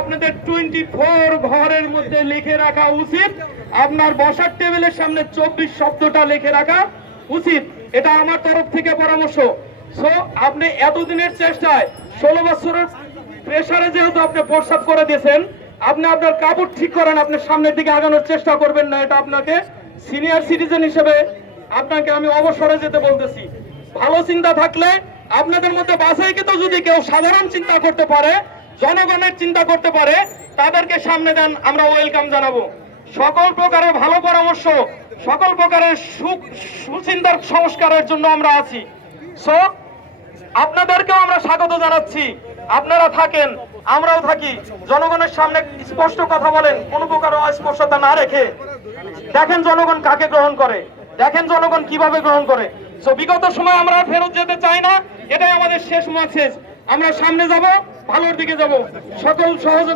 আপনাদের twenty four ঘরের মধ্যে লিখে রাখা উচিত। আপনার বসার টেবিলের সামনে চব্বিশ শব্দটা লিখে রাখা উচিত। এটা আমার তরফ থেকে পরামর্শ। সো আপনি এতদিনের চেষ্টায় ষোলো বছরের প্রেসারে যেহেতু আপনি প্রস্রাব করে দিয়েছেন, আপনি আপনার কাপড় ঠিক করেন, আপনি সামনের দিকে আগানোর চেষ্টা করবেন না, এটা আপনাকে সিনিয়র সিটিজেন হিসেবে আপনাকে আমি অবসরে যেতে বলতেছি। ভালো চিন্তা থাকলে আপনাদের মধ্যে বাসাইকে তো যদি কেউ সাধারণ চিন্তা করতে পারে জনগণের চিন্তা করতে পারে, তাদেরকে সামনে দেন, আমরা ওয়েলকাম জানাব। সকল প্রকারের ভালো পরামর্শ, সকল প্রকারের সুখ, সুচিন্তার সংস্কারের জন্য আমরা আছি। সো আপনাদেরকেও আমরা স্বাগত জানাচ্ছি। আপনারা থাকেন, আমরাও থাকি। জনগণের সামনে স্পষ্ট কথা বলেন, কোনো প্রকার অস্পষ্টতা না রেখে। দেখেন জনগণ কাকে গ্রহণ করে। দেখেন জনগণ কীভাবে গ্রহণ করে। সো বিগত সময় আমরা ফেরত যেতে চাই না। এটাই আমাদের শেষ মেসেজ আমরা সামনে যাব। ভালোর দিকে যাব। সকল সহযোগী